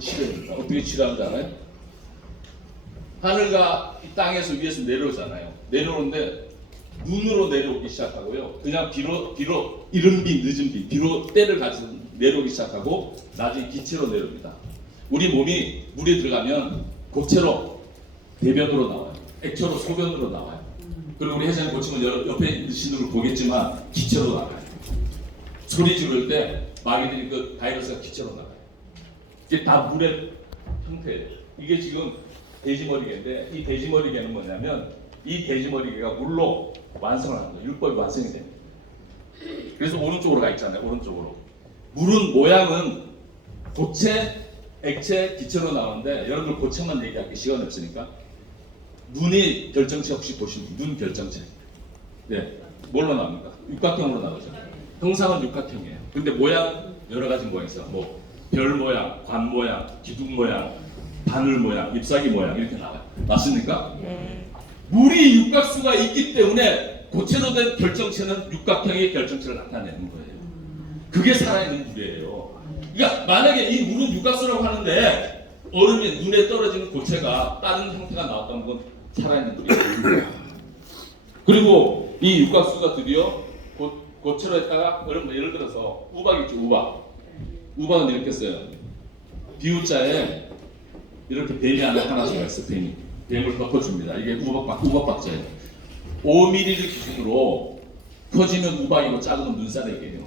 치료입니다. 어떻게 치료하는지 알아요? 하늘과 이 땅에서 위에서 내려오잖아요. 내려오는데 눈으로 내려오기 시작하고요. 그냥 비로 이른 비 늦은 비로 때를 가지고 내려오기 시작하고 나중에 기체로 내려옵니다. 우리 몸이 물이 들어가면 고체로 대변으로 나와요. 액체로 소변으로 나와요. 그리고 우리 회장님 보시면 옆에 있는 신호를 보겠지만 기체로 나와요. 소리 지를 때 마귀들이 그 바이러스가 기체로 나가요. 이게 다 물의 형태예요. 이게 지금 돼지머리개인데 이 돼지머리개는 뭐냐면 이 돼지머리개가 물로 완성을 하는 거예요. 율법이 완성이 됩니다. 그래서 오른쪽으로 가 있잖아요. 오른쪽으로. 물은 모양은 고체, 액체, 기체로 나오는데 여러분들 고체만 얘기할게 시간이 없으니까 눈의 결정체 혹시 보시면 눈 결정체. 네, 뭘로 나옵니까? 육각형으로 나오죠. 형상은 육각형이에요. 근데 모양 여러 가지 모양이 있어요. 뭐 별 모양, 관 모양, 기둥 모양, 바늘 모양, 잎사귀 모양 이렇게 나와요. 맞습니까? 네. 물이 육각수가 있기 때문에 고체로 된 결정체는 육각형의 결정체를 나타내는 거예요. 그게 살아있는 물이에요. 그러니까 만약에 이 물은 육각수라고 하는데 얼음이 눈에 떨어지는 고체가 다른 형태가 나왔다는 건 살아있는 물이에요. 그리고 이 육각수가 드디어 고체로 했다가 예를 들어서 우박 있죠. 우박은 이렇게 써요. 비우자에 이렇게 뱀이 하나 들어가 있어. 뱀을 덮어줍니다. 이게 우박박자예요. 5mm를 기준으로 커지는 우박이고 작으면 눈사래기예요.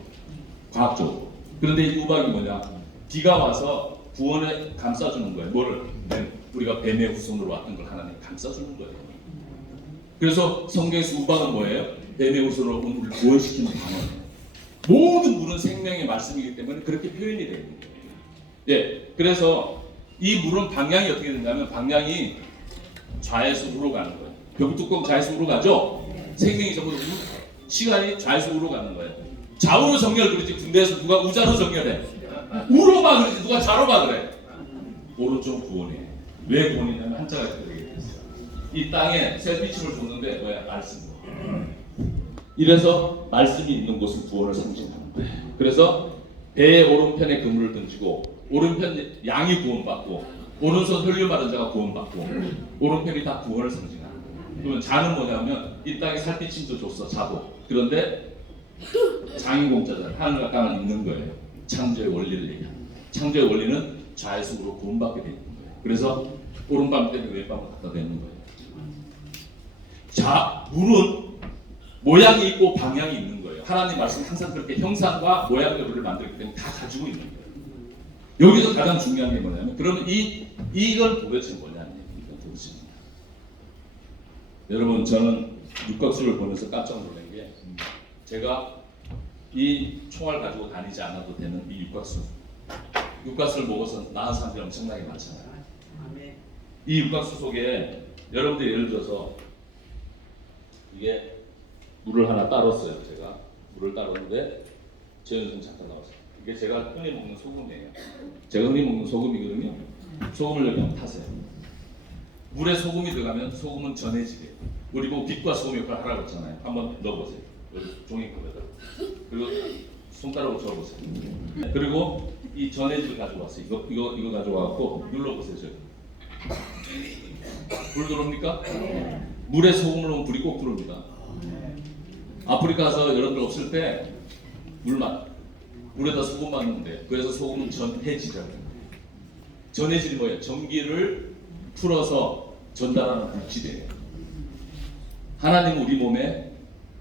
과학적으로. 그런데 이 우박이 뭐냐? 비가 와서 구원에 감싸주는 거예요. 뭐를? 우리가 뱀의 후손으로 왔던 걸 하나님 감싸주는 거예요. 그래서 성경에서 우박은 뭐예요? 뱀의 후손으로 온 우리를 구원시키는 방언이에요. 모든 물은 생명의 말씀이기 때문에 그렇게 표현이 되는 거예요. 예, 그래서 이 물은 방향이 어떻게 되냐면 방향이 좌에서 우로 가는 거예요. 병뚜껑 좌에서 우로 가죠? 생명이 전부 시간이 좌에서 우로 가는 거예요. 좌우로 정렬 그러지 군대에서 누가 우자로 정렬해? 우로 봐 그러지 누가 좌로 봐 그래? 오른쪽 구원이에요. 왜 구원이냐면 한자가 되게 됐어요. 이 땅에 셀비침을 줬는데 뭐야? 말씀. 이래서 말씀이 있는 곳은 구원을 상징하는 거예요. 그래서 배의 오른편에 그물을 던지고 오른편 양이 구원받고 오른손 흘려 마른 자가 구원받고 오른편이 다 구원을 상징하는 거예요. 그러면 자는 뭐냐면 이 땅에 살피침도 줬어. 자도. 그런데 장인공자잖아요. 하늘과 땅을 잇는 거예요. 창조의 원리를 얘기하는 거예요. 창조의 원리는 좌에서 우로 구원받게 되는 거예요. 그래서 오른밤 때문에 왼밤을 갖다 대는 거예요. 자, 물은 모양이 있고 방향이 있는 거예요. 하나님 말씀 항상 그렇게 형상과 모양대로를 만들기 때문에 다 가지고 있는 거예요. 여기서 가장 중요한 게 뭐냐면 그러면 이걸 도대체 뭐냐는 얘기가 도대체입니다. 여러분 저는 육각수를 보면서 깜짝 놀란 게 제가 이 총알 가지고 다니지 않아도 되는 이 육각수를 먹어서 나은 사람들이 엄청나게 많잖아요. 이 육각수 속에 여러분들 예를 들어서 이게 물을 하나 따랐어요. 제가 물을 따랐는데 재현승 잠깐 나왔어요. 이게 제가 흔히 먹는 소금이에요. 제가 흔히 먹는 소금이거든요. 소금을 여기 한번 타세요. 물에 소금이 들어가면 소금은 전해지게. 우리 보고 빛과 소금 역할을 하라고 했잖아요. 한번 넣어보세요. 여기 종이컵에다. 그리고 손가락으로 저어보세요. 그리고 이 전해질을 가져왔어요. 이거 가져와갖고 눌러보세요. 저기. 불 들어옵니까? 물에 소금을 넣으면 불이 꼭 들어옵니다. 아프리카 가서 여러분들 없을 때 물에다 소금만 넣으면 돼요. 그래서 소금은 전해질이라고 해요. 전해질이 뭐예요? 전기를 풀어서 전달하는 물질이에요. 하나님은 우리 몸에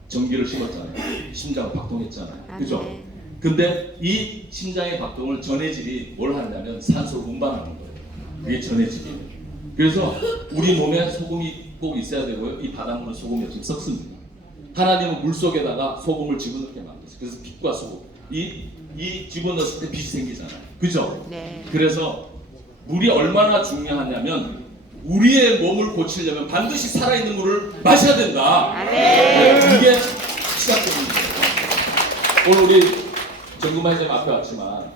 전기를 심었잖아요. 심장을 박동했잖아요. 그죠? 근데 이 심장의 박동을 전해질이 뭘 하냐면 산소를 운반하는 거예요. 그게 전해질이에요. 그래서 우리 몸에 소금이 꼭 있어야 되고요. 이 바닷물은 소금이 없으면 썩습니다. 하나님은 물 속에다가 소금을 집어넣게 만들었어요. 그래서 빛과 소금. 이 집어넣었을 때 빛이 생기잖아요. 그죠? 네. 그래서 물이 얼마나 중요하냐면 우리의 몸을 고치려면 반드시 살아있는 물을 마셔야 된다. 네. 이게 시작됩니다. 오늘 우리 정금마이점 앞에 왔지만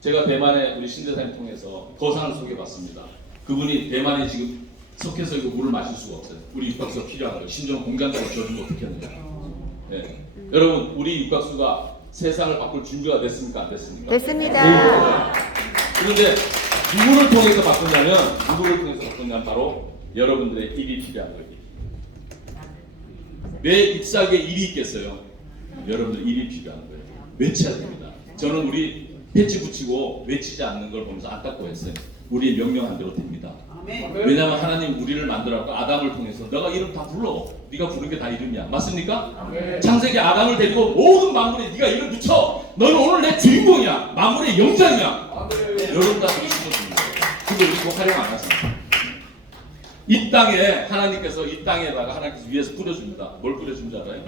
제가 대만의 우리 신대사님 통해서 거상을 소개받습니다. 그분이 대만에 지금 속해서 이거 물을 마실 수가 없어요. 우리 육각수가 필요한 거예요. 심지어 공장장을 지어주면 어떻게 하느냐. 네. 여러분 우리 육각수가 세상을 바꿀 준비가 됐습니까? 안 됐습니까? 됐습니다. 그런데 누구를 통해서 바꾸냐면 바로 여러분들의 일이 필요한 거예요. 왜 잎사귀에 일이 있겠어요? 여러분들 일이 필요한 거예요. 외쳐야 됩니다. 저는 우리 패치 붙이고 외치지 않는 걸 보면서 안타까워했어요. 우리의 명령한 대로 됩니다. 왜냐하면 하나님 우리를 만들었고 아담을 통해서 너가 이름 다 불러. 네가 부른 게 다 이름이야. 맞습니까? 창세기 아담을 데리고 모든 만물에 네가 이름 붙여. 너는 오늘 내 주인공이야. 만물의 영장이야. 여러분 다 붙여줍니다. 근데 우리 그거 활용 안 하십니다. 이 땅에 하나님께서 이 땅에다가 하나님께서 위에서 뿌려줍니다. 뭘 뿌려준 줄 알아요?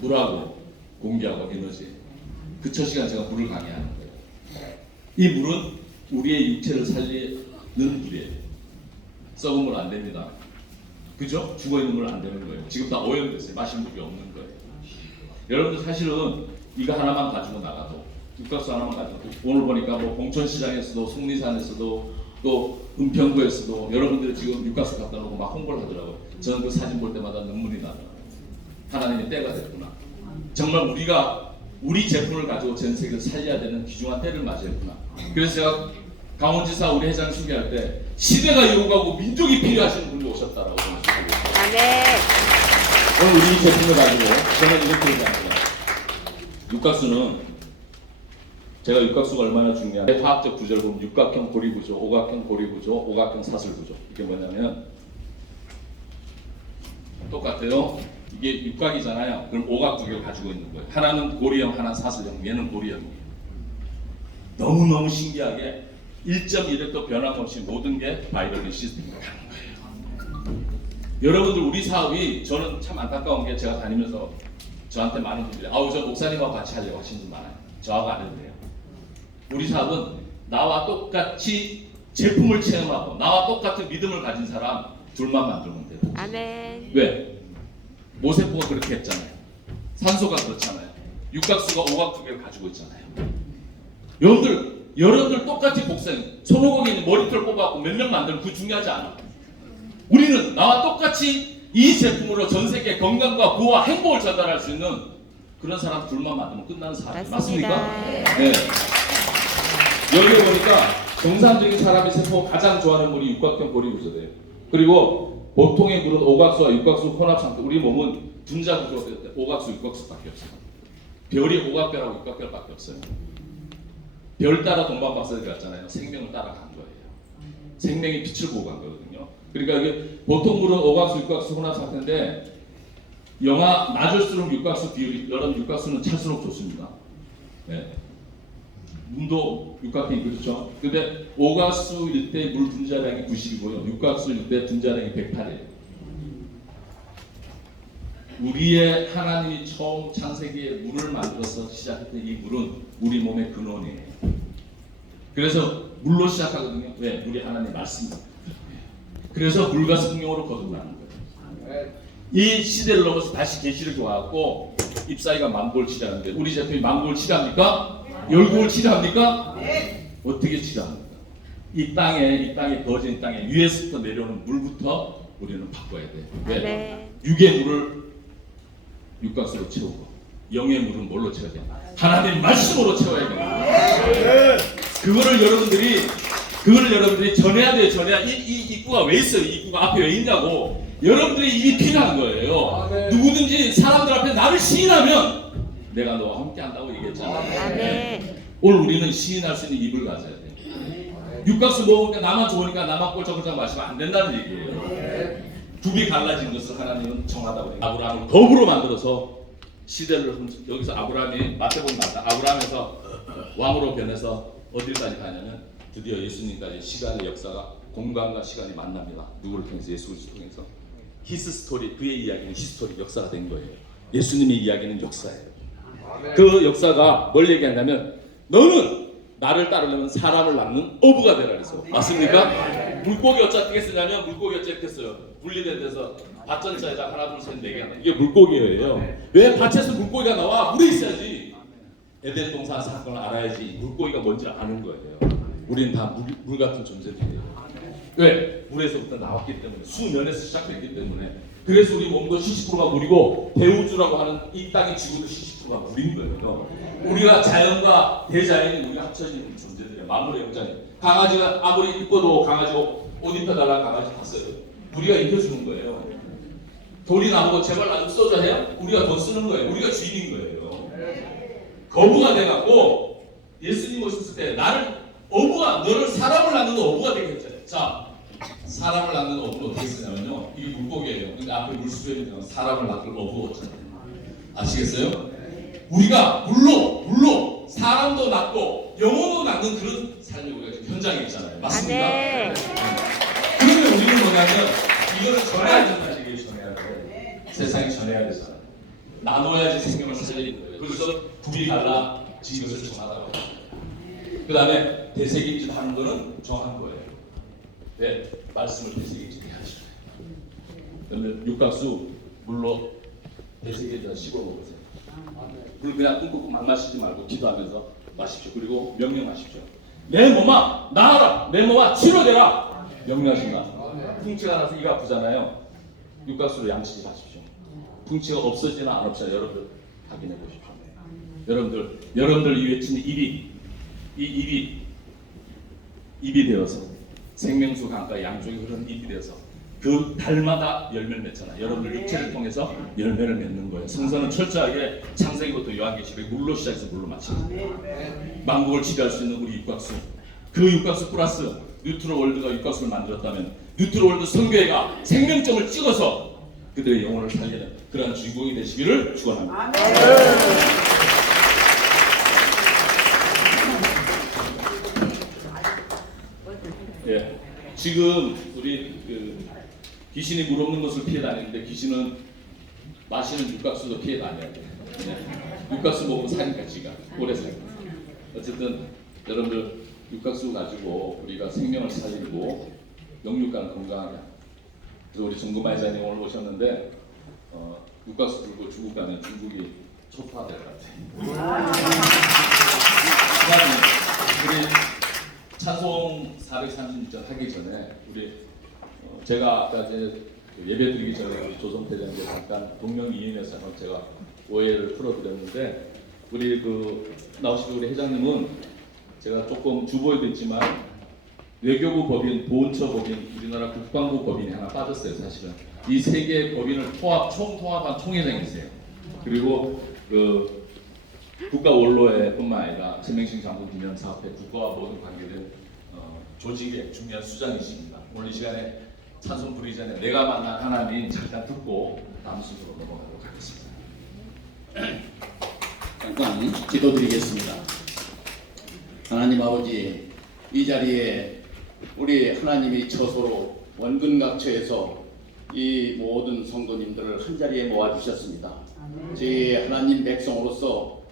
물하고 공기하고 에너지. 그 첫 시간 제가 물을 강의하는 거예요. 이 물은 우리의 육체를 살리는 물이에요. 썩은 물 안 됩니다. 그죠? 죽어있는 물 안 되는 거예요. 지금 다 오염됐어요. 마실 물이 없는 거예요. 여러분들 사실은 이거 하나만 가지고 나가도 육각수 하나만 가지고 오늘 보니까 뭐 봉천시장에서도 속리산에서도 또 은평구에서도 여러분들이 지금 육각수 갖다 놓고 막 홍보를 하더라고요. 저는 그 사진 볼 때마다 눈물이 나더라고요. 하나님의 때가 됐구나. 정말 우리가 우리 제품을 가지고 전 세계를 살려야 되는 귀중한 때를 맞이했구나. 그래서 제가 강원지사 우리 회장 소개할 때 시대가 요구하고 민족이 필요하신 분이 오셨다라고 생각합니다. 오늘 우리 제품을 가지고 저는 이렇게 얘기합니다. 육각수는 제가 육각수가 얼마나 중요한지 화학적 구조를 보면 육각형 고리구조, 오각형 고리구조, 오각형 사슬구조. 이게 뭐냐면 똑같아요. 이게 육각이잖아요. 그럼 오각 두 개를 가지고 있는 거예요. 하나는 고리형, 하나는 사슬형, 얘는 고리형이에요. 너무너무 신기하게 1.1획도 변함없이 모든 게 바이러리 시스템으로 가는 거예요. 여러분들 우리 사업이 저는 참 안타까운 게 제가 다니면서 저한테 많은 분들이 아우 저 목사님하고 같이 하려고 하시는 분 많아요. 저하고 안 해도 돼요. 우리 사업은 나와 똑같이 제품을 체험하고 나와 똑같은 믿음을 가진 사람 둘만 만들면 돼요. 아멘. 왜? 모세포가 그렇게 했잖아요. 산소가 그렇잖아요. 육각수가 오각 두 개를 가지고 있잖아요. 여러분들 똑같이 복생 손오공에 있는 머리털 뽑아갖고 몇 명 만들면 그거 중요하지 않아. 우리는 나와 똑같이 이 제품으로 전 세계 건강과 구호와 행복을 전달할 수 있는 그런 사람 둘만 만들면 끝나는 사람 맞습니까? 네. 여기 보니까 정상적인 사람이 세포 가장 좋아하는 물이 육각형 고리구조돼요. 그리고 보통의 물은 오각수와 육각수 혼합 상태. 우리 몸은 분자 구조가 될 때 오각수, 육각수밖에 없어요. 별이 오각별하고 육각별밖에 없어요. 별 따라 동방박사들이 갔잖아요. 생명을 따라간 거예요. 생명이 빛을 보고 간 거거든요. 그러니까 이게 보통 물은 오각수, 육각수 혼합 상태인데 영하 낮을수록 육각수 비율이 여러분 육각수는 찰수록 좋습니다. 네. 문도 육각형이 그렇죠. 근데 오각수일 때 물 분자량이 90이고요. 육각수일 때 분자량이 108이에요. 우리의 하나님이 처음 창세기에 물을 만들어서 시작했던 이 물은 우리 몸의 근원이에요. 그래서 물로 시작하거든요. 왜? 우리 하나님의 말씀입니다. 그래서 물과 성령으로 거듭나는 거예요. 이 시대를 넘어서 다시 계시를 좋아하고 잎사귀가 만골 치료하는데 우리 제품이 만골 치료합니까? 열국을 치료합니까? 어떻게 치료합니까? 이 땅에 거진 땅에 위에서부터 내려오는 물부터 우리는 바꿔야 돼. 왜? 육의 물을 육각수로 채우고 영의 물은 뭘로 채워야 돼? 하나님 말씀으로 채워야 돼. 그거를 여러분들이 전해야 돼요. 전해야. 이 입구가 왜 있어요? 이 입구가 앞에 왜 있냐고. 여러분들이 입이 필요한 거예요. 누구든지 사람들 앞에 나를 시인하면 내가 너와 함께 한다고 얘기했잖아요. 오늘 우리는 시인할 수 있는 입을 가져야 돼요. 육각수 먹으니까 나만 좋으니까 나만 꼴짝꼴짝 마시면 안 된다는 얘기예요. 둘이 갈라진 것을 하나님은 정하다고 해요. 아브라함을 더불어 만들어서 시대를 여기서 아브라함이 마태복음 나왔다. 아브라함에서 왕으로 변해서 어디까지 가냐면 드디어 예수님까지 시간의 역사가 공간과 시간이 만납니다. 누구를 통해서? 예수 그리스도 통해서. 히스 스토리, 그의 이야기는 히스토리, 역사가 된 거예요. 예수님의 이야기는 역사예요. 그 역사가 뭘 얘기하냐면 너는 나를 따르려면 사람을 낳는 어부가 되라 그랬어. 맞습니까? 물고기 어떻게 쓰냐면 물고기 어떻게 써요? 분리된 데서 밭전자에다 하나 둘 셋 네 개 하나. 이게 물고기예요. 왜 밭에서 물고기가 나와? 물에 있어야지. 에덴 동산 사건을 알아야지 물고기가 뭔지 아는 거예요. 우리는 다 물 같은 존재들이에요. 왜? 물에서부터 나왔기 때문에 수면에서 시작됐기 때문에. 그래서 우리 몸도 70%가 물이고 대우주라고 하는 이 땅의 지구도 70%가 물인 거예요. 우리가 자연과 대자연이 우리가 합쳐진 존재들이에요. 만물의 영장이에요. 강아지가 아무리 이뻐도 강아지 옷 입혀달라 강아지 봤어요. 우리가 입혀주는 거예요. 돈이 나보고 제발 나 좀 써줘 해요? 우리가 돈 쓰는 거예요. 우리가 주인인 거예요. 거부가 돼갖고 예수님 오셨을 때 나를 너를 사람을 낳는 어부가 되게 했잖아요. 자, 사람을 낳는 어부는 어떻게 쓰냐면요. 이게 물고기예요. 근데 앞에 물수조에는 사람을 낳을 어부가 없잖아요. 아시겠어요? 우리가 물로 사람도 낳고 영혼도 낳는 그런 삶이 우리가 지금 현장에 있잖아요. 맞습니까? 네. 그러면 우리는 뭐냐면 이거를 전해야 된다. 이게 전해야 돼. 세상에 전해야 되잖아요. 나눠야지 생명을 살리는 거예요. 그래서 둘이 달라진 것을 정하다고 해요. 그 다음에 되새김질 하는 거는 정한 거예요. 네, 말씀을 되새김질 해야죠. 그러면 육각수 물로 되새김질 씹어 먹으세요. 물 그냥 꾹꾹 막 마시지 말고 기도하면서 마십시오. 그리고 명령하십시오. 내 몸아 나아라. 내 몸아 치료되라. 명령하신다. 풍치가 나서 이가 아프잖아요. 육각수로 양치질 하십시오. 풍치가 없어지나 안 없어지나 여러분들 확인해 보십시오. 여러분들 이 외치는 입이 되어서 생명수 강가 양쪽에 흐르는 입이 되어서 그 달마다 열매를 맺잖아요. 여러분들 육체를 통해서 열매를 맺는 거예요. 성서는 철저하게 창세기부터 요한계시록에 물로 시작해서 물로 마칩니다. 만국을 치료할 수 있는 우리 육각수, 그 육각수 플러스 뉴트로 월드가 육각수를 만들었다면 뉴트로 월드 성교회가 생명점을 찍어서 그들의 영혼을 살리는 그러한 주인공이 되시기를 축원합니다. 예, 지금 우리 귀신이 물 없는 것을 피해 다니는데 귀신은 마시는 육각수도 피해 다녀야 돼요. 네. 육각수 먹으면 사니까 지가 오래 살고. 어쨌든 여러분들 육각수 가지고 우리가 생명을 살리고 영육간 건강하게. 그래서 우리 정금아 회장님 오늘 오셨는데 육각수 들고 중국 가면 중국이 초토화될 것 같아요. 우리 찬송 436절 하기 전에 우리 제가 아까 이제 예배 드리기 전에 우리 조성태장님 잠깐 동명이인에서 제가 오해를 풀어드렸는데 우리 나오시는 우리 회장님은 제가 조금 주보에도 있지만 외교부 법인, 보훈처 법인, 우리나라 국방부 법인이 하나 빠졌어요. 사실은 이 세 개의 법인을 총통합한 총회장이세요. 그리고 국가 원로회뿐만 아니라陈明식 장군 기념사업회 국가와 모든 관계된 조직의 중요한 수장이십니다. 오늘 이 시간에 찬송 부르기 전에 내가 만난 하나님 잠깐 듣고 다음 순서로 넘어가도록 하겠습니다. 잠깐 기도드리겠습니다. 하나님 아버지, 이 자리에 우리 하나님의 처소로 원근각처에서 이 모든 성도님들을 한 자리에 모아주셨습니다. 저희 하나님 백성으로서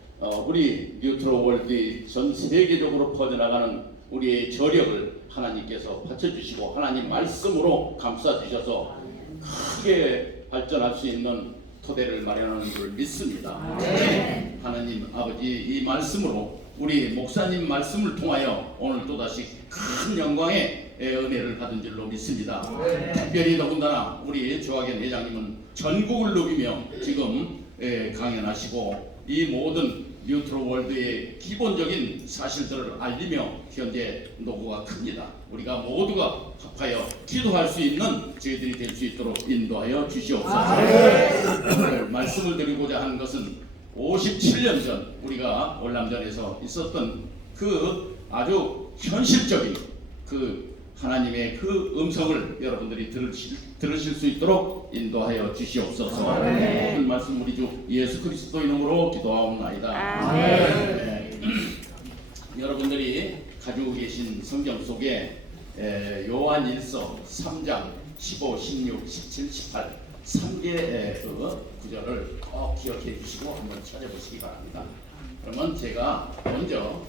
우리 뉴트로 월드 전 세계적으로 퍼져나가는 우리의 저력을 하나님께서 받쳐주시고 하나님 말씀으로 감싸주셔서 크게 발전할 수 있는 토대를 마련하는 줄 믿습니다. 하나님 아버지, 이 말씀으로 우리 목사님 말씀을 통하여 오늘 또다시 큰 영광의 은혜를 받은 줄로 믿습니다. 특별히 더군다나 우리 조학연 회장님은 전국을 누비며 지금 강연하시고 이 모든 뉴트로 월드의 기본적인 사실들을 알리며 현재 노고가 큽니다. 우리가 모두가 합하여 기도할 수 있는 저희들이 될 수 있도록 인도하여 주시옵소서. 오늘 말씀을 드리고자 하는 것은 57년 전 우리가 월남전에서 있었던 그 아주 현실적인 그 하나님의 그 음성을 여러분들이 들으실 수 있도록 인도하여 주시옵소서. 오늘 말씀 우리 주 예수 그리스도 이름으로 기도하옵나이다. 여러분들이 가지고 계신 성경 속에 요한일서 3장 15, 16, 17, 18 3개의 그 구절을 꼭 기억해 주시고 한번 찾아보시기 바랍니다. 그러면 제가 먼저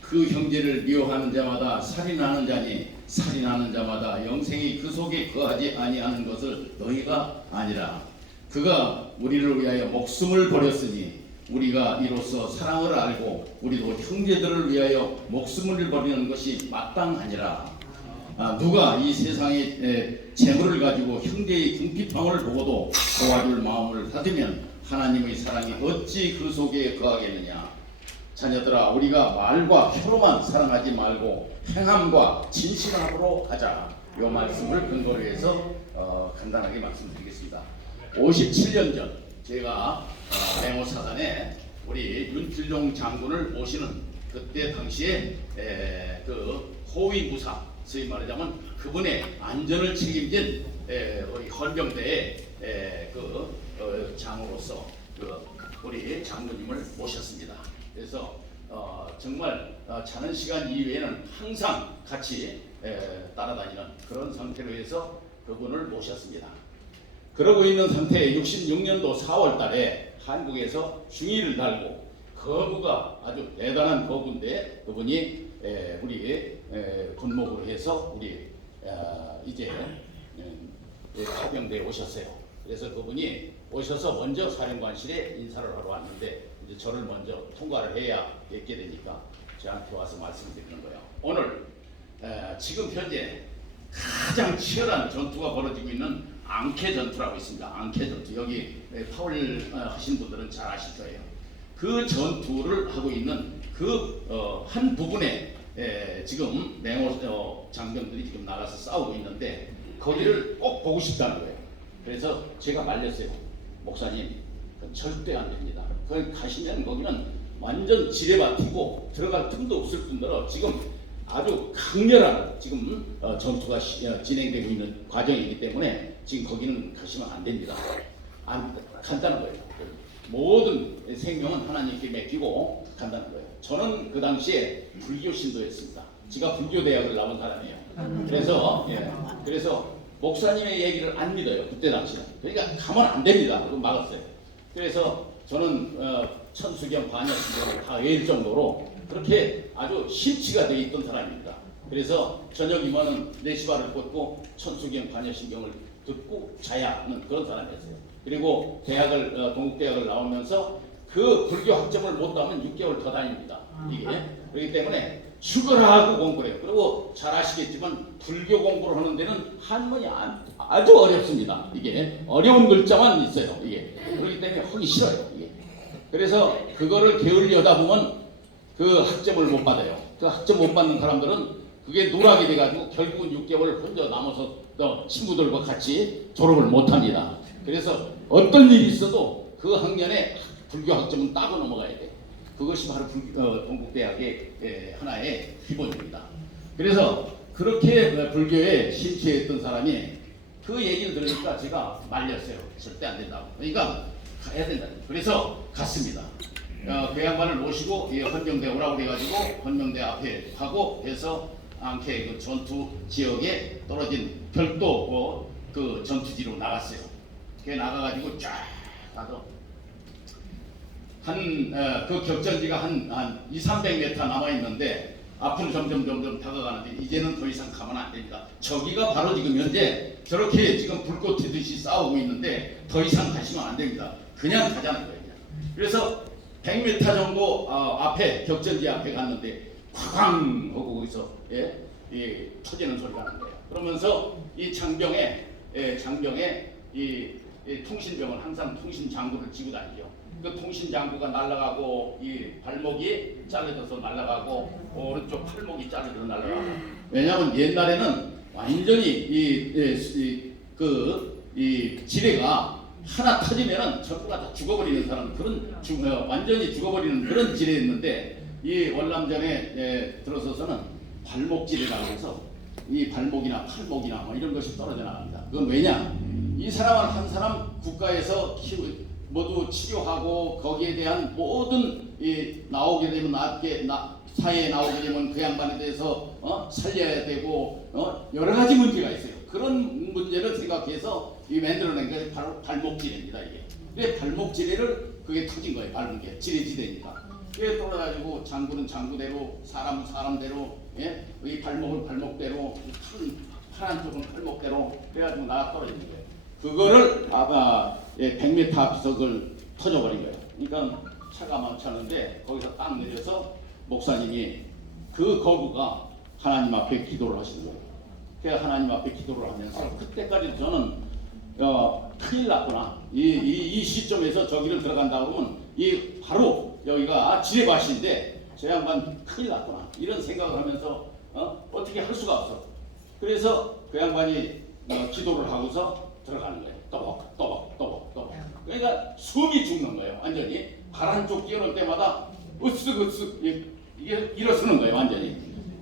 그 형제를 미워하는 자마다 살인하는 자니 살인하는 자마다 영생이 그 속에 거하지 아니하는 것을 너희가 아니라 그가 우리를 위하여 목숨을 버렸으니 우리가 이로써 사랑을 알고 우리도 형제들을 위하여 목숨을 버리는 것이 마땅하니라. 누가 이 세상에 재물을 가지고 형제의 궁핍함을 보고도 도와줄 마음을 가지면 하나님의 사랑이 어찌 그 속에 거하겠느냐. 자녀들아, 우리가 말과 혀로만 사랑하지 말고 행함과 진실함으로 하자. 이 말씀을 근거로 해서 간단하게 말씀드리겠습니다. 57년 전 제가 맹호사단에 우리 윤필용 장군을 모시는 그때 당시에 그 호위무사, 소위 말하자면 그분의 안전을 책임진 우리 헌병대의 장으로서 우리 장군님을 모셨습니다. 그래서 정말 자는 시간 이외에는 항상 같이 따라다니는 그런 상태로 해서 그분을 모셨습니다. 그러고 있는 상태에 66년도 4월 달에 한국에서 중위를 달고 거부가 아주 대단한 거부인데 그분이 우리 군목으로 해서 우리 이제 파병대에 오셨어요. 그래서 그분이 오셔서 먼저 사령관실에 인사를 하러 왔는데 이제 저를 먼저 통과를 해야 뵙게 되니까 저한테 와서 말씀드리는 거예요. 오늘 지금 현재 가장 치열한 전투가 벌어지고 있는 앙케 전투라고 있습니다. 앙케 전투. 여기 파울 하신 분들은 잘 아실 거예요. 그 전투를 하고 있는 그 한 부분에 지금 맹호 장병들이 지금 나가서 싸우고 있는데 거기를 꼭 보고 싶다는 거예요. 그래서 제가 말렸어요. 목사님, 절대 안 됩니다. 거기 가시면 거기는 완전 지뢰밭이고 들어갈 틈도 없을 뿐더러 지금 아주 강렬한 지금 전투가 진행되고 있는 과정이기 때문에 지금 거기는 가시면 안 됩니다. 간단한 거예요. 모든 생명은 하나님께 맡기고 간다는 거예요. 저는 그 당시에 불교 신도였습니다. 제가 불교 대학을 나온 사람이에요. 그래서 목사님의 얘기를 안 믿어요. 그때 당시에. 그러니까 가면 안 됩니다. 그거 막았어요. 그래서 저는 천수경 반야신경을 다 외울 정도로 그렇게 아주 심취가 되어 있던 사람입니다. 그래서 저녁이면은 내시바를 꽂고 천수경 반야신경을 듣고 자야 하는 그런 사람이었어요. 그리고 동국대학을 나오면서 그 불교 학점을 못 따면 6개월 더 다닙니다. 이게 그렇기 때문에 죽어라 하고 공부를 해요. 그리고 잘 아시겠지만 불교 공부를 하는 데는 한문이 아주 어렵습니다. 이게 어려운 글자만 있어요. 이게 그렇기 때문에 하기 싫어요. 이게 그래서 그거를 게을리하다 보면 그 학점을 못 받아요. 그 학점 못 받는 사람들은 그게 누락이 돼가지고 결국은 6개월 혼자 남아서 친구들과 같이 졸업을 못합니다. 그래서 어떤 일이 있어도 그 학년에 불교 학점은 따고 넘어가야 돼. 그것이 바로 동국대학의 하나의 기본입니다. 그래서 그렇게 불교에 심취했던 사람이 그 얘기를 들으니까 제가 말렸어요. 절대 안 된다고. 그러니까 가야 된다. 그래서 갔습니다. 그 양반을 모시고 헌병대 오라고 그래가지고 헌병대 앞에 가고 해서 앙케 그 전투 지역에 떨어진 별도 그 전투지로 나갔어요. 그 나가가지고 쫙 가서 그 격전지가 한 200~300m 남아 있는데 앞으로 점점 다가가는데 이제는 더 이상 가면 안 됩니다. 저기가 바로 지금 현재 저렇게 지금 불꽃 튀듯이 싸우고 있는데 더 이상 가시면 안 됩니다. 그냥 가자는 거예요. 그래서 100m 정도 앞에 격전지 앞에 갔는데 쾅 하고 거기서 터지는 소리가 나는 거예요. 그러면서 이 장병에 이 통신병은 항상 통신장구를 쥐고 다니죠. 그 통신장구가 날아가고 이 발목이 잘려져서 날아가고 오른쪽 팔목이 잘려서 날아가고. 왜냐하면 옛날에는 완전히 이 지뢰가 하나 터지면은 전부가 다 죽어버리는 사람 완전히 죽어버리는 그런 지뢰였는데 이 월남전에 들어서서는 발목 지뢰라고 해서 이 발목이나 팔목이나 뭐 이런 것이 떨어져 나갑니다. 그건 왜냐? 이 사람 한 사람 국가에서 모두 치료하고 거기에 대한 모든 나오게 되면 사회에 나오게 되면 그 양반에 대해서 살려야 되고 여러 가지 문제가 있어요. 그런 문제를 생각해서 만들어낸 게 바로 발목지뢰입니다. 이게 발목지뢰를 그게 터진 거예요. 밟은 게 지뢰지대니까. 그게 떨어가지고 장구는 장구대로 사람대로 이 발목은 발목대로 파란 쪽은 팔목대로 그래가지고 나가 떨어지는 거예요. 그거를 100m 앞에서 그걸 터져버린 거예요. 그러니까 차가 멈췄는데 거기서 딱 내려서 목사님이 그 거부가 하나님 앞에 기도를 하시는 거예요. 그 하나님 앞에 기도를 하면서 그때까지 저는 큰일 났구나. 이 시점에서 저기를 들어간다 그러면 이 바로 여기가 지뢰밭인데 저 양반 큰일 났구나. 이런 생각을 하면서 어떻게 할 수가 없어. 그래서 그 양반이 기도를 하고서 들어가는 거예요. 또벅. 그러니까 숨이 죽는 거예요. 완전히 발 한쪽 끼어놓을 때마다 으쓱 이게 일어서는 거예요. 완전히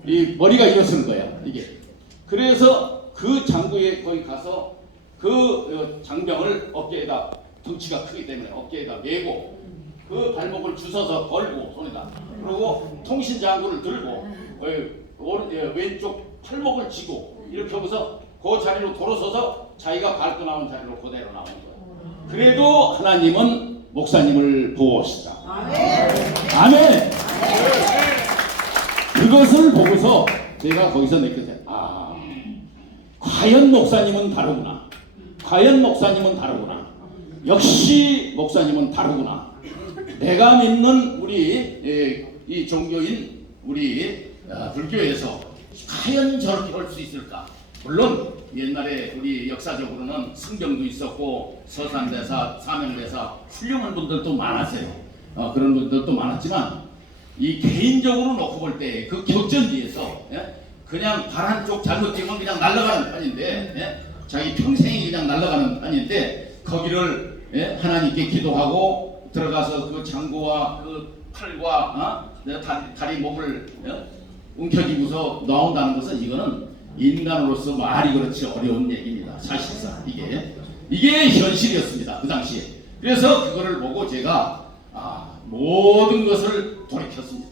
이 머리가 일어서는 거예요. 이게. 그래서 그 장구에 거기 가서 그 장병을 어깨에다, 덩치가 크기 때문에 어깨에다 메고 그 발목을 주워서 걸고 손에다, 그리고 통신장구를 들고 왼쪽 팔목을 쥐고 이렇게 하면서 그 자리로 돌아서서 자기가 밟고 나온 자리로 그대로 나오는 거예요. 그래도 하나님은 목사님을 보호하시다. 아멘. 그것을 보고서 제가 거기서 느꼈어요. 과연 목사님은 다르구나. 역시 목사님은 다르구나. 내가 믿는 우리 이 종교인 우리 불교에서 과연 저렇게 할 수 있을까? 물론 옛날에 우리 역사적으로는 성경도 있었고 서산대사, 사명대사 훌륭한 분들도 많았어요. 그런 분들도 많았지만 이 개인적으로 놓고 볼 때 그 격전지에서 그냥 발 한쪽 잘못 뛰면 그냥 날아가는 판인데 자기 평생이 그냥 날아가는 판인데 거기를 하나님께 기도하고 들어가서 그 장구와 그 팔과 다리 목을 움켜쥐고서 나온다는 것은 이거는 인간으로서 말이 그렇지 어려운 얘기입니다. 사실상 이게 현실이었습니다. 그 당시에. 그래서 그거를 보고 제가 모든 것을 돌이켰습니다.